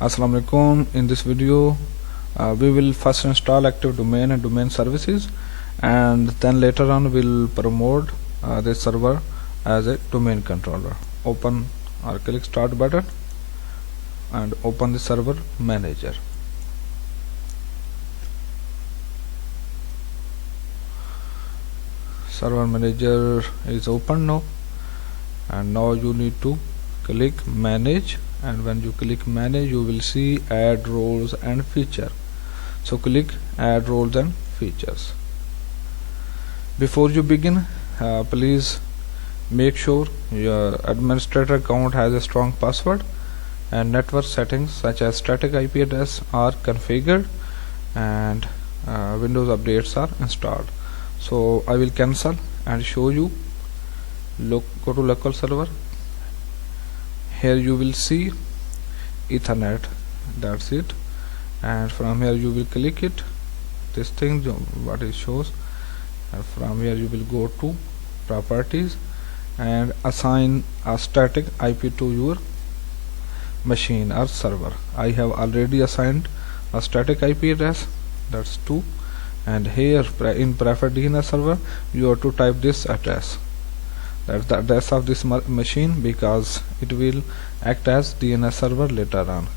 Assalamu alaikum. In this video we will first install Active Domain and domain services, and then later on we'll promote this server as a domain controller. Open or click start button and open the server manager. Server manager is open now, and now you need to click manage, and when you click manage you will see add roles and feature. So click add roles and features. Before you begin, please make sure your administrator account has a strong password and network settings such as static IP address are configured, and Windows updates are installed. So I will cancel and show you. Go to local server. Here you will see Ethernet, that's it, and from here you will click it, this thing what it shows, and from here you will go to properties and assign a static IP to your machine or server. I have already assigned a static IP address, that's 2, and here in preferred DNS server you have to type this address. That's the address of this machine because it will act as DNS server later on.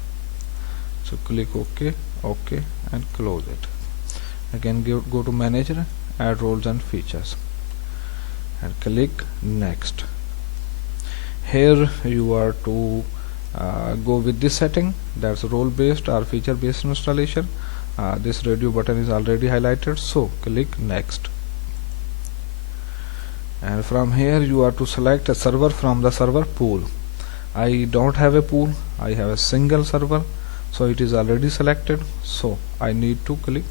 So click OK, and close it. Again go to manager, add roles and features, and click next. Here you are to go with this setting, that's role based or feature based installation. This radio button is already highlighted, so click next. And from here you are to select a server from the server pool. I don't have a pool, I have a single server, so it is already selected, so I need to click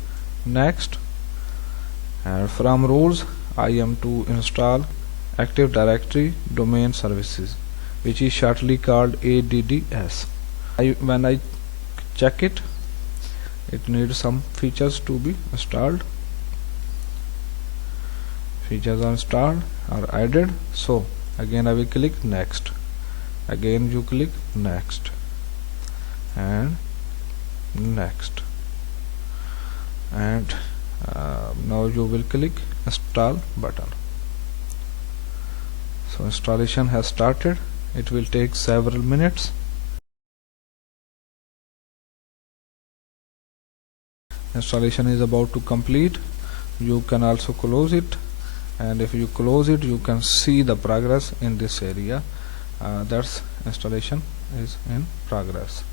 next. And from roles I am to install Active Directory Domain Services, which is shortly called ADDS. When I check it, it needs some features to be installed. Features are installed or added, so again I will click next. Again you click next and next, and now you will click install button. So installation has started. It will take several minutes. Installation is about to complete. You can also close it, and if you close it you can see the progress in this area. That's installation is in progress,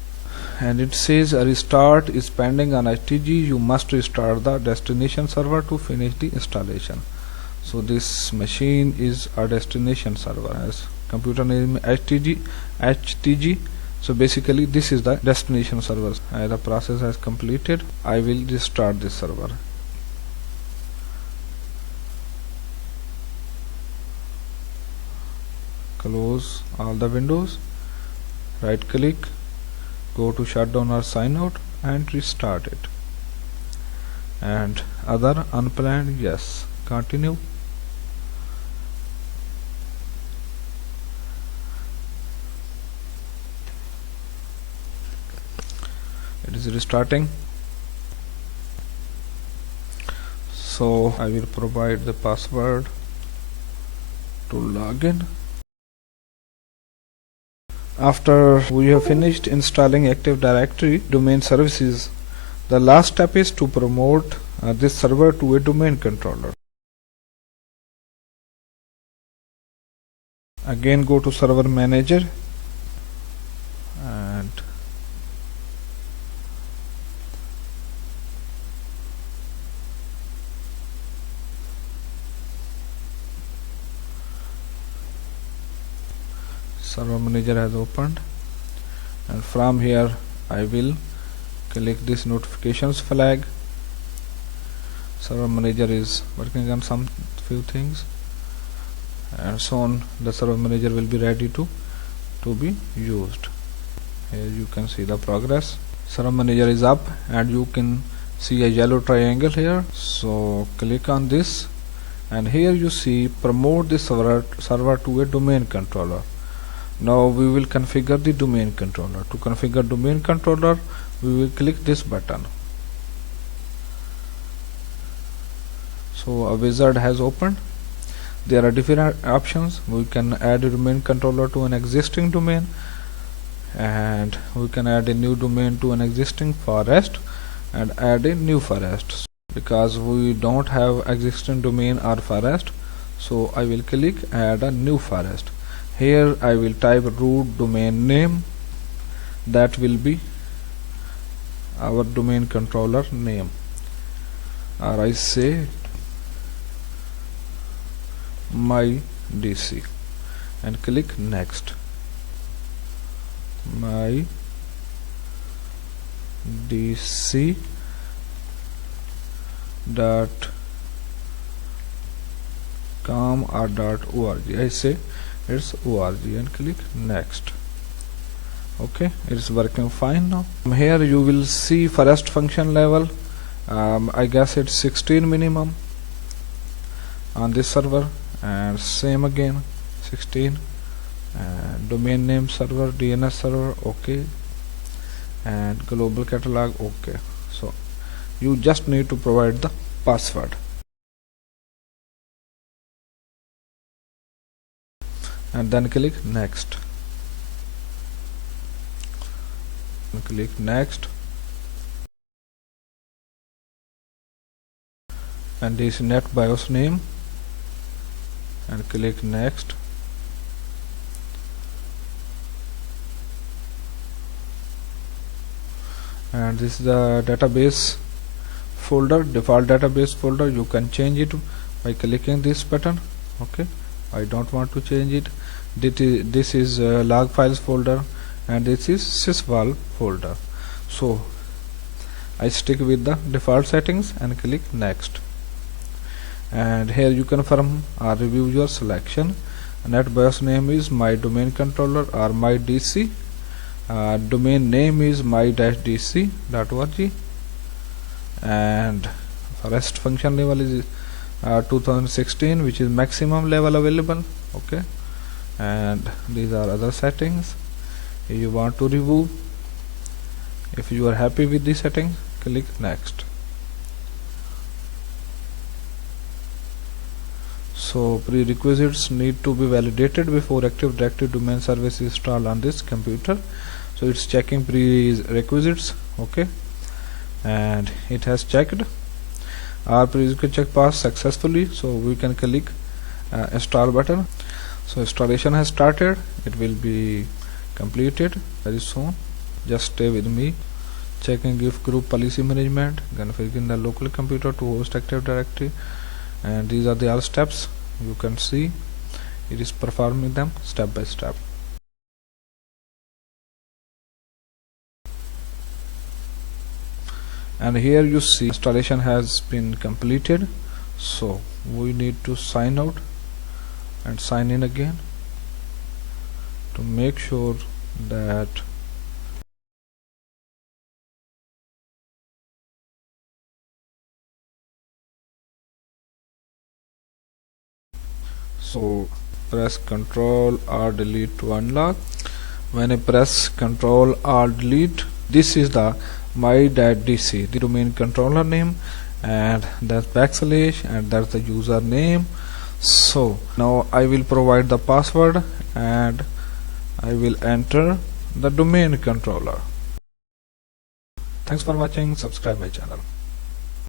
and it says a restart is pending on HTG. You must restart the destination server to finish the installation. So this machine is our destination server, as computer name HTG. So basically this is the destination server. The process has completed. I will restart this server. Close all the windows, right click, go to shutdown or sign out and restart it. And other unplanned, yes, continue. It is restarting. So I will provide the password to log in. After we have finished installing Active Directory Domain Services, the last step is to promote this server to a domain controller. Again go to server manager and server manager has opened, and from here I will click this notifications flag. Server manager is working on some few things, and soon the server manager will be ready to be used. Here you can see the progress. Server manager is up, and you can see a yellow triangle here, so click on this, and here you see promote this server to a domain controller. Now we will configure the domain controller. To configure domain controller, we will click this button. So a wizard has opened. There are different options. We can add a domain controller to an existing domain, and we can add a new domain to an existing forest and add a new forest. Because we don't have existing domain or forest, so I will click add a new forest. Here I will type root domain name. That will be our domain controller name, or I say my DC, and click next. My DC .com or .org. I say it's org and click next. Okay, it's working fine now. Here you will see forest function level. I guess it's 16 minimum on this server, and same again 16. Domain name server, DNS server, okay, and global catalog, okay. So you just need to provide the password and then click next, and click next, and this NetBIOS name, and click next. And this is the database folder, default database folder. You can change it by clicking this button. Okay, I don't want to change it. This is log files folder, and this is sysvol folder. So I stick with the default settings and click next. And here you confirm or review your selection. NetBIOS name is my domain controller or my DC. Domain name is my-dc.org, and forest function level is 2016, which is maximum level available. Okay, and these are other settings. If you want to review, if you are happy with the settings, click next. So prerequisites need to be validated before Active Directory domain service is installed on this computer. So it's checking prerequisites. Okay, and it has checked. Our prerequisite check passed successfully, so we can click install button. So installation has started. It will be completed very soon. Just stay with me. Checking if group policy management, configuring the local computer to host Active Directory, and these are the all steps. You can see it is performing them step by step. And here you see installation has been completed, so we need to sign out and sign in again to make sure that so press Ctrl or delete to unlock. When I press Ctrl or delete, this is the my.dc, the domain controller name, and that's backslash, and that's the user name. So now I will provide the password and I will enter the domain controller. Thanks for watching. Subscribe my channel.